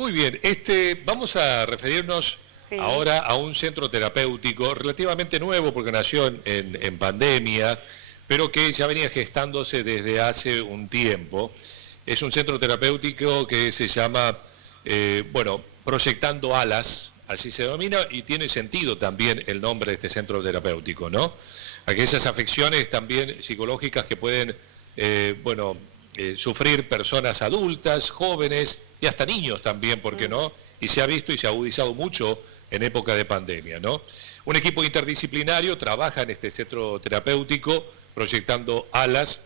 Muy bien, vamos a referirnos ahora a un centro terapéutico relativamente nuevo porque nació en pandemia, pero que ya venía gestándose desde hace un tiempo. Es un centro terapéutico que se llama, Proyectando Alas, así se denomina, y tiene sentido también el nombre de este centro terapéutico, ¿no? Aquellas afecciones también psicológicas que pueden, sufrir personas adultas, jóvenes y hasta niños también, ¿por qué no? Y se ha visto y se ha agudizado mucho en época de pandemia, ¿no? Un equipo interdisciplinario trabaja en este centro terapéutico, Proyectando Alas.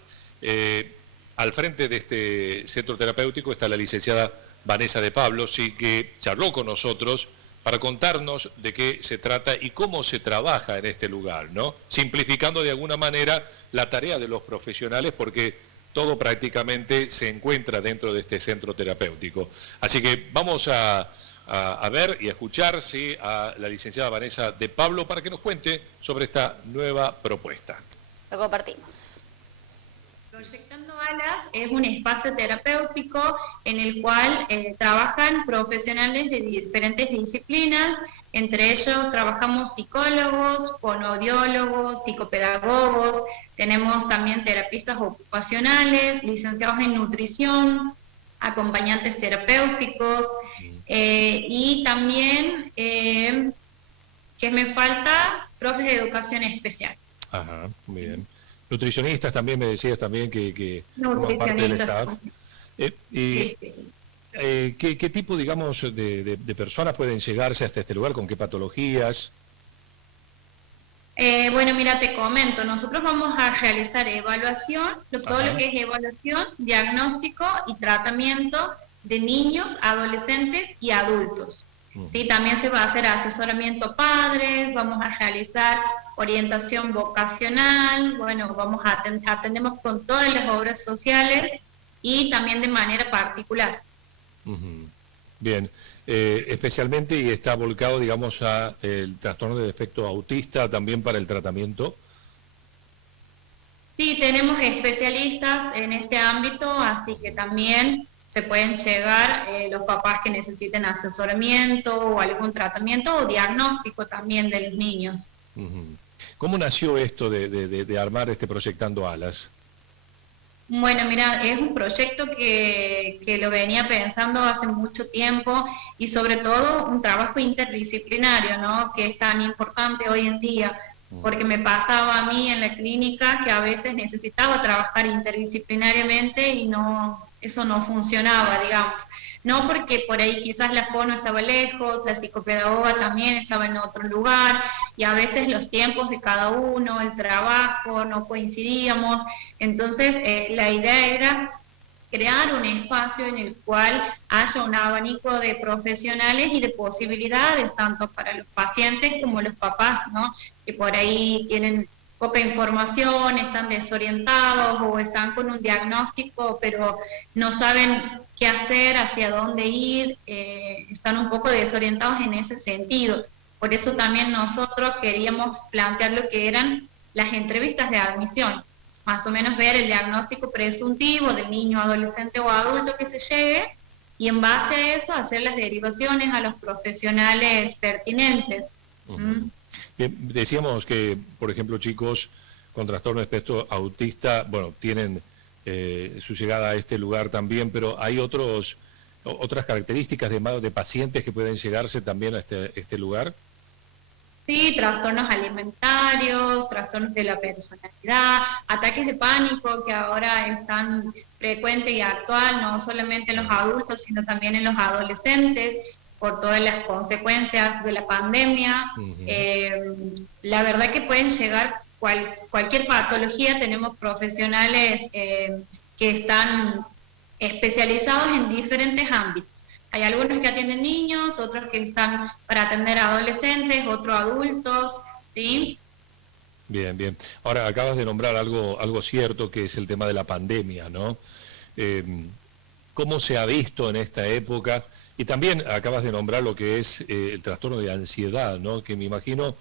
Al frente de este centro terapéutico está la licenciada Vanessa de Pablo, sí, que charló con nosotros para contarnos de qué se trata y cómo se trabaja en este lugar, ¿no? Simplificando de alguna manera la tarea de los profesionales, porque todo prácticamente se encuentra dentro de este centro terapéutico. Así que vamos a ver y a escuchar a la licenciada Vanessa de Pablo para que nos cuente sobre esta nueva propuesta. Lo compartimos. Proyectando Alas es un espacio terapéutico en el cual trabajan profesionales de diferentes disciplinas. Entre ellos trabajamos psicólogos, fonoaudiólogos, psicopedagogos, tenemos también terapistas ocupacionales, licenciados en nutrición, acompañantes terapéuticos y también, ¿qué me falta? Profes de educación especial. Ajá, muy bien. Nutricionistas también me decías también que forman parte del staff. Sí. ¿Qué tipo, digamos, de personas pueden llegarse hasta este lugar? ¿Con qué patologías? Mira, te comento, nosotros vamos a realizar evaluación, todo lo que es evaluación, diagnóstico y tratamiento de niños, adolescentes y adultos. ¿Sí? También se va a hacer asesoramiento a padres, vamos a realizar orientación vocacional, atendemos con todas las obras sociales y también de manera particular. Bien, especialmente y está volcado, digamos, a el trastorno de espectro autista también para el tratamiento. Sí, tenemos especialistas en este ámbito, así que también se pueden llegar los papás que necesiten asesoramiento o algún tratamiento o diagnóstico también de los niños. ¿Cómo nació esto de armar Proyectando Alas? Bueno, mira, es un proyecto que lo venía pensando hace mucho tiempo y sobre todo un trabajo interdisciplinario, ¿no? Que es tan importante hoy en día, porque me pasaba a mí en la clínica que a veces necesitaba trabajar interdisciplinariamente y eso no funcionaba, digamos. No porque por ahí quizás la fono estaba lejos, la psicopedagoga también estaba en otro lugar y a veces los tiempos de cada uno, el trabajo, no coincidíamos. Entonces la idea era crear un espacio en el cual haya un abanico de profesionales y de posibilidades, tanto para los pacientes como los papás, ¿no? Que por ahí tienen poca información, están desorientados o están con un diagnóstico, pero no saben qué hacer, hacia dónde ir, están un poco desorientados en ese sentido. Por eso también nosotros queríamos plantear lo que eran las entrevistas de admisión, más o menos ver el diagnóstico presuntivo del niño, adolescente o adulto que se llegue y en base a eso hacer las derivaciones a los profesionales pertinentes. Bien, decíamos que, por ejemplo, chicos con trastorno de espectro autista, tienen su llegada a este lugar también, pero hay otras características de pacientes que pueden llegarse también a este lugar. Sí, trastornos alimentarios, trastornos de la personalidad, ataques de pánico que ahora están frecuentes y actual, no solamente en los adultos, sino también en los adolescentes, por todas las consecuencias de la pandemia. La verdad que pueden llegar cualquier patología, tenemos profesionales que están especializados en diferentes ámbitos. Hay algunos que atienden niños, otros que están para atender a adolescentes, otros adultos, ¿sí? Bien, bien. Ahora, acabas de nombrar algo cierto, que es el tema de la pandemia, ¿no? ¿Cómo se ha visto en esta época? Y también acabas de nombrar lo que es el trastorno de ansiedad, ¿no? Que me imagino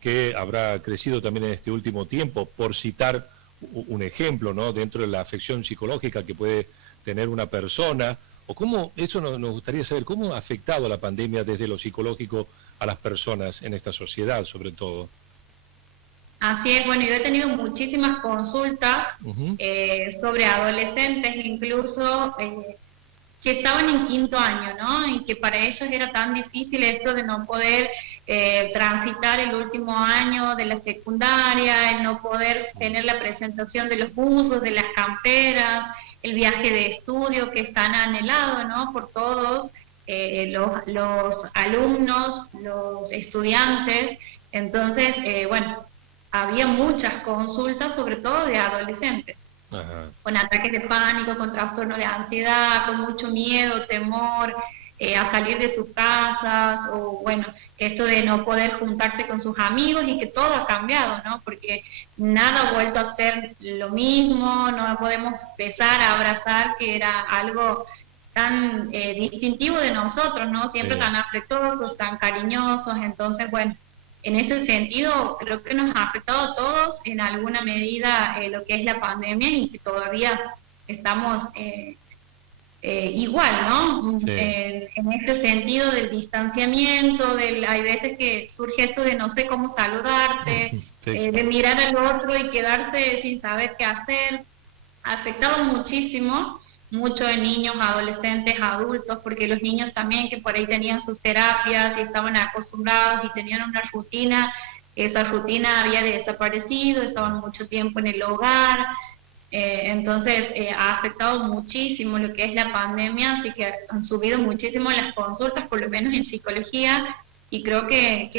que habrá crecido también en este último tiempo, por citar un ejemplo, ¿no? Dentro de la afección psicológica que puede tener una persona o cómo, eso nos gustaría saber, cómo ha afectado la pandemia desde lo psicológico a las personas en esta sociedad, sobre todo. Así es, bueno, yo he tenido muchísimas consultas sobre adolescentes, incluso que estaban en quinto año, ¿no? Y que para ellos era tan difícil esto de no poder transitar el último año de la secundaria, el no poder tener la presentación de los buzos, de las camperas, el viaje de estudio que es tan anhelado, ¿no? Por todos los alumnos, los estudiantes. Entonces, bueno, había muchas consultas, sobre todo de adolescentes, con ataques de pánico, con trastorno de ansiedad, con mucho miedo, temor a salir de sus casas, o bueno, esto de no poder juntarse con sus amigos y que todo ha cambiado, ¿no? Porque nada ha vuelto a ser lo mismo, no podemos besar, abrazar, que era algo tan distintivo de nosotros, ¿no? Siempre tan afectuosos, tan cariñosos. Entonces, bueno, en ese sentido creo que nos ha afectado a todos en alguna medida lo que es la pandemia, y que todavía estamos igual, ¿no? Sí. En este sentido del distanciamiento, hay veces que surge esto de no sé cómo saludarte, de mirar al otro y quedarse sin saber qué hacer. Ha afectado muchísimo, mucho en niños, adolescentes, adultos, porque los niños también que por ahí tenían sus terapias y estaban acostumbrados y tenían una rutina, esa rutina había desaparecido, estaban mucho tiempo en el hogar. Entonces ha afectado muchísimo lo que es la pandemia, así que han subido muchísimo las consultas, por lo menos en psicología, y creo que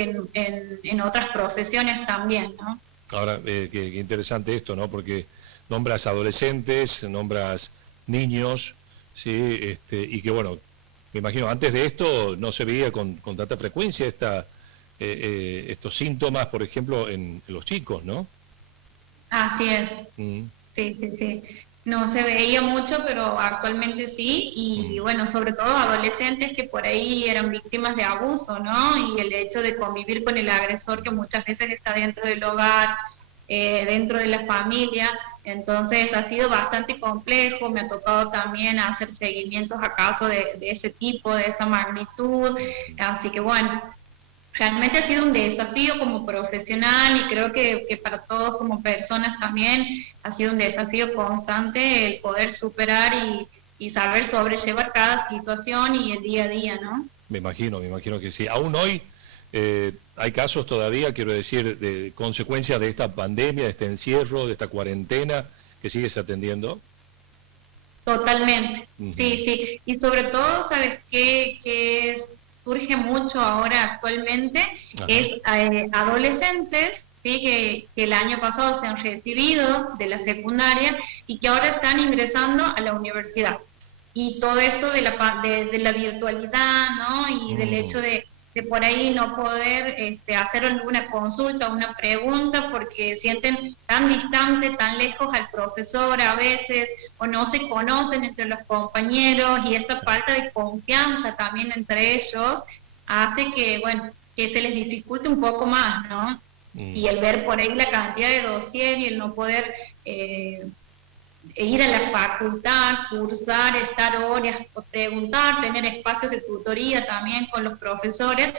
en otras profesiones también, ¿no? Ahora, qué interesante esto, ¿no? Porque nombras adolescentes, nombras niños, sí, y que bueno, me imagino, antes de esto no se veía con tanta frecuencia estos síntomas, por ejemplo, en los chicos, ¿no? Así es. Sí. No se veía mucho, pero actualmente sí, y bueno, sobre todo adolescentes que por ahí eran víctimas de abuso, ¿no? Y el hecho de convivir con el agresor, que muchas veces está dentro del hogar, dentro de la familia. Entonces ha sido bastante complejo. Me ha tocado también hacer seguimientos a casos de ese tipo, de esa magnitud, así que bueno, realmente ha sido un desafío como profesional, y creo que para todos como personas también ha sido un desafío constante el poder superar y saber sobrellevar cada situación y el día a día, ¿no? Me imagino que sí. Aún hoy hay casos todavía, quiero decir, de consecuencias de esta pandemia, de este encierro, de esta cuarentena, que sigues atendiendo. Totalmente, sí. Y sobre todo, ¿sabes qué surge mucho ahora actualmente? Es adolescentes, ¿sí? Que el año pasado se han recibido de la secundaria y que ahora están ingresando a la universidad. Y todo esto de la virtualidad, ¿no? Y del hecho de por ahí no poder hacer alguna consulta, una pregunta, porque sienten tan distante, tan lejos al profesor a veces, o no se conocen entre los compañeros, y esta falta de confianza también entre ellos hace que, bueno, que se les dificulte un poco más, ¿no? Y el ver por ahí la cantidad de dossier y el no poder ir a la facultad, cursar, estar horas, preguntar, tener espacios de tutoría también con los profesores,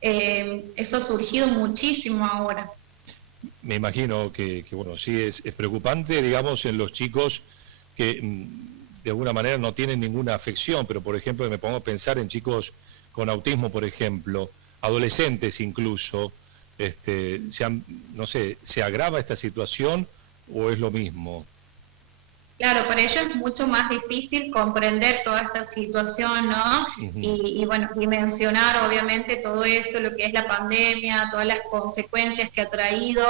eso ha surgido muchísimo ahora. Me imagino que bueno, sí es preocupante, digamos, en los chicos que de alguna manera no tienen ninguna afección, pero por ejemplo me pongo a pensar en chicos con autismo, por ejemplo, adolescentes incluso, no sé, ¿se agrava esta situación o es lo mismo? Claro, para ellos es mucho más difícil comprender toda esta situación, ¿no? Y bueno, dimensionar obviamente todo esto, lo que es la pandemia, todas las consecuencias que ha traído,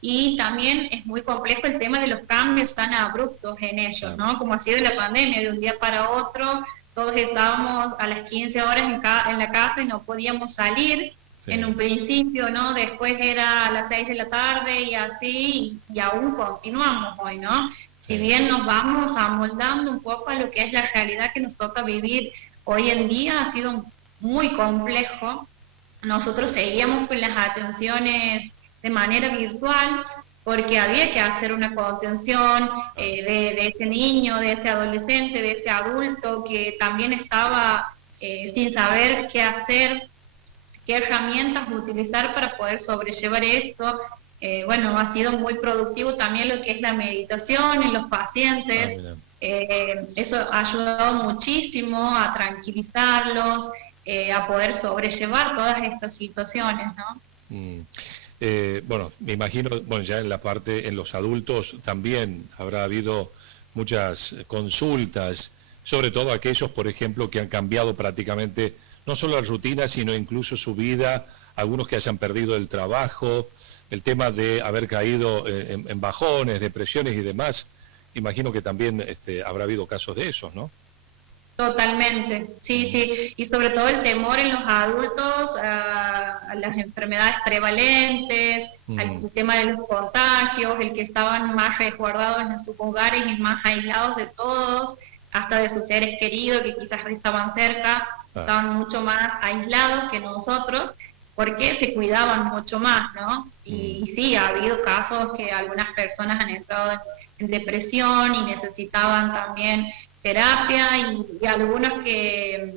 y también es muy complejo el tema de los cambios tan abruptos en ellos, ¿no? Como ha sido la pandemia, de un día para otro, todos estábamos a las 15 horas en la casa y no podíamos salir. Sí. En un principio, ¿no? Después era a las 6 de la tarde y así, y aún continuamos hoy, ¿no? Si bien nos vamos amoldando un poco a lo que es la realidad que nos toca vivir hoy en día, ha sido muy complejo. Nosotros seguíamos con las atenciones de manera virtual, porque había que hacer una contención de ese niño, de ese adolescente, de ese adulto que también estaba sin saber qué hacer, qué herramientas utilizar para poder sobrellevar esto. Bueno, ha sido muy productivo también lo que es la meditación en los pacientes. Eso ha ayudado muchísimo a tranquilizarlos, a poder sobrellevar todas estas situaciones, ¿no? Bueno, me imagino, bueno, ya en la parte, en los adultos también habrá habido muchas consultas, sobre todo aquellos, por ejemplo, que han cambiado prácticamente no solo la rutina, sino incluso su vida, algunos que hayan perdido el trabajo, el tema de haber caído en bajones, depresiones y demás. Imagino que también habrá habido casos de esos, ¿no? Totalmente, sí, sí, y sobre todo el temor en los adultos a las enfermedades prevalentes, al tema de los contagios, el que estaban más resguardados en sus hogares y más aislados de todos, hasta de sus seres queridos que quizás estaban cerca, estaban mucho más aislados que nosotros, porque se cuidaban mucho más, ¿no? Y sí, ha habido casos que algunas personas han entrado en depresión y necesitaban también terapia y algunos que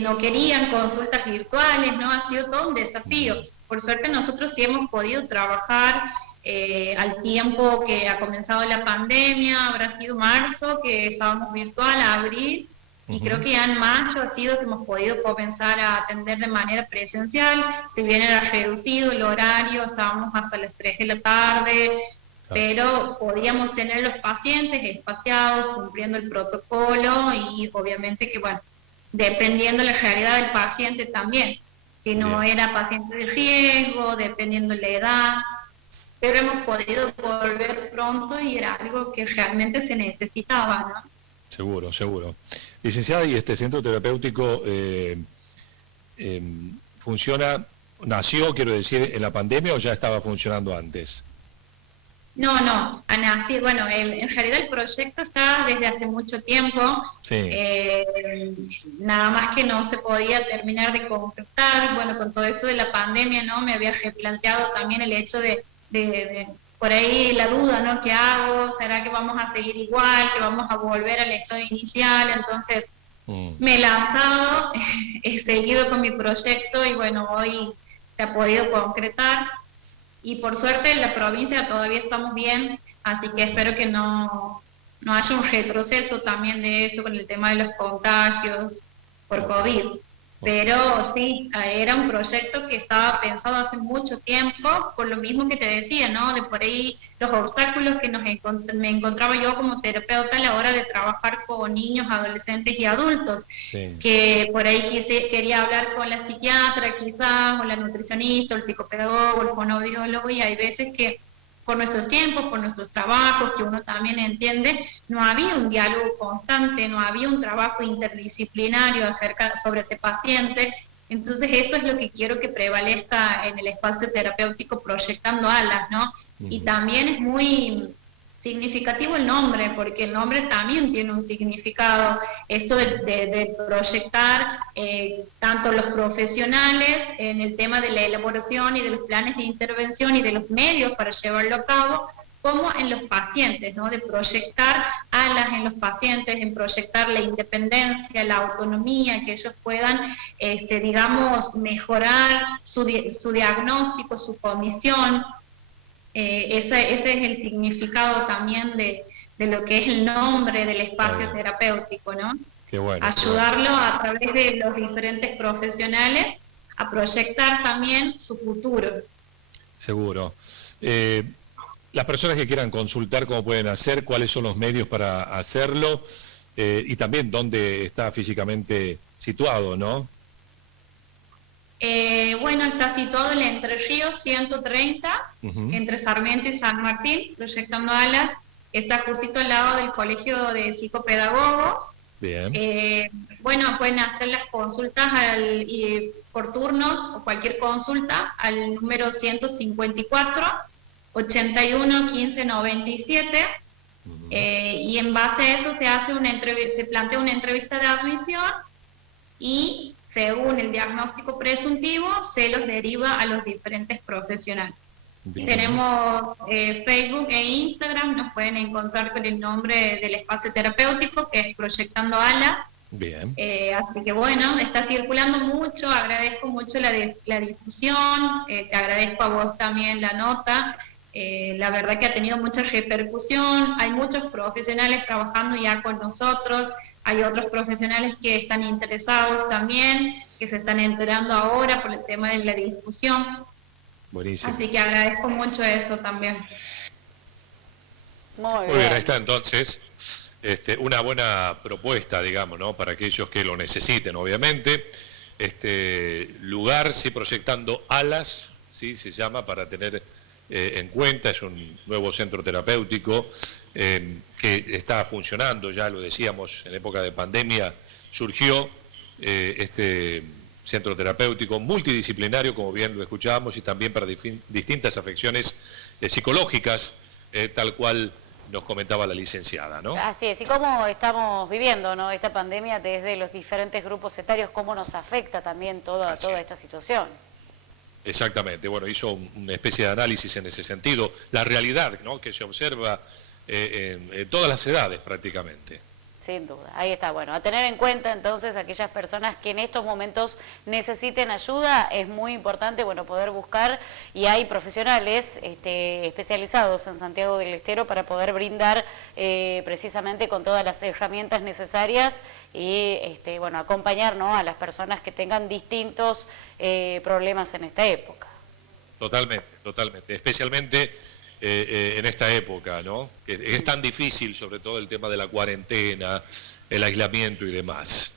no querían consultas virtuales, ¿no? Ha sido todo un desafío. Por suerte nosotros sí hemos podido trabajar al tiempo que ha comenzado la pandemia, habrá sido marzo, que estábamos virtual, abril, y creo que ya en mayo ha sido que hemos podido comenzar a atender de manera presencial, si bien era reducido el horario, estábamos hasta las 3 de la tarde, pero podíamos tener los pacientes espaciados, cumpliendo el protocolo y obviamente que, bueno, dependiendo de la realidad del paciente también, si no era paciente de riesgo, dependiendo de la edad, pero hemos podido volver pronto y era algo que realmente se necesitaba, ¿no? Seguro, seguro. Licenciada, ¿y este centro terapéutico nació, quiero decir, en la pandemia o ya estaba funcionando antes? No, ha nacido, bueno, en realidad el proyecto está desde hace mucho tiempo, nada más que no se podía terminar de concretar, bueno, con todo esto de la pandemia, ¿no? Me había replanteado también el hecho de por ahí la duda, ¿no? ¿Qué hago? ¿Será que vamos a seguir igual? ¿Que vamos a volver al estado inicial? Entonces, me he lanzado, he seguido con mi proyecto y bueno, hoy se ha podido concretar. Y por suerte en la provincia todavía estamos bien, así que espero que no haya un retroceso también de esto con el tema de los contagios por COVID. Pero sí, era un proyecto que estaba pensado hace mucho tiempo, por lo mismo que te decía, ¿no? De por ahí los obstáculos que me encontraba yo como terapeuta a la hora de trabajar con niños, adolescentes y adultos, que por ahí quería hablar con la psiquiatra quizás, o la nutricionista, o el psicopedagogo, el fonoaudiólogo, y hay veces que por nuestros tiempos, por nuestros trabajos, que uno también entiende, no había un diálogo constante, no había un trabajo interdisciplinario sobre ese paciente. Entonces eso es lo que quiero que prevalezca en el espacio terapéutico Proyectando Alas, ¿no? Y también es muy significativo el nombre, porque el nombre también tiene un significado, esto de proyectar tanto los profesionales en el tema de la elaboración y de los planes de intervención y de los medios para llevarlo a cabo, como en los pacientes, ¿no? De proyectar alas en los pacientes, en proyectar la independencia, la autonomía, que ellos puedan, digamos, mejorar su diagnóstico, su condición. Ese es el significado también de lo que es el nombre del espacio terapéutico, ¿no? Qué bueno. Ayudarlo a través de los diferentes profesionales a proyectar también su futuro. Seguro. Las personas que quieran consultar, ¿cómo pueden hacer? ¿Cuáles son los medios para hacerlo? Y también dónde está físicamente situado, ¿no? Bueno, está situado en Entre Ríos 130, entre Sarmiento y San Martín, Proyectando Alas. Está justito al lado del Colegio de Psicopedagogos. Bien. Bueno, pueden hacer las consultas por turnos o cualquier consulta al número 154 81 15 97. Y en base a eso se plantea una entrevista de admisión y según el diagnóstico presuntivo se los deriva a los diferentes profesionales. Bien. Tenemos Facebook e Instagram, nos pueden encontrar con el nombre del espacio terapéutico, que es Proyectando Alas. Bien. Así que bueno, está circulando mucho, agradezco mucho la difusión, te agradezco a vos también la nota, la verdad que ha tenido mucha repercusión, hay muchos profesionales trabajando ya con nosotros, hay otros profesionales que están interesados también, que se están enterando ahora por el tema de la difusión. Buenísimo. Así que agradezco mucho eso también. Muy bien, ahí está entonces. Una buena propuesta, digamos, ¿no? Para aquellos que lo necesiten, obviamente. Lugar, sí, Proyectando Alas, sí, se llama, para tener en cuenta. Es un nuevo centro terapéutico que está funcionando, ya lo decíamos, en época de pandemia surgió este centro terapéutico multidisciplinario, como bien lo escuchábamos, y también para distintas afecciones psicológicas, tal cual nos comentaba la licenciada, ¿no? Así es, y cómo estamos viviendo, ¿no?, esta pandemia desde los diferentes grupos etarios, cómo nos afecta también toda esta situación. Exactamente, bueno, hizo una especie de análisis en ese sentido, la realidad, ¿no?, que se observa en todas las edades prácticamente. Sin duda, ahí está. Bueno, a tener en cuenta entonces aquellas personas que en estos momentos necesiten ayuda, es muy importante, bueno, poder buscar, y hay profesionales especializados en Santiago del Estero para poder brindar precisamente con todas las herramientas necesarias y bueno, acompañar, ¿no?, a las personas que tengan distintos problemas en esta época. Totalmente, totalmente, especialmente en esta época, ¿no?, que es tan difícil, sobre todo el tema de la cuarentena, el aislamiento y demás.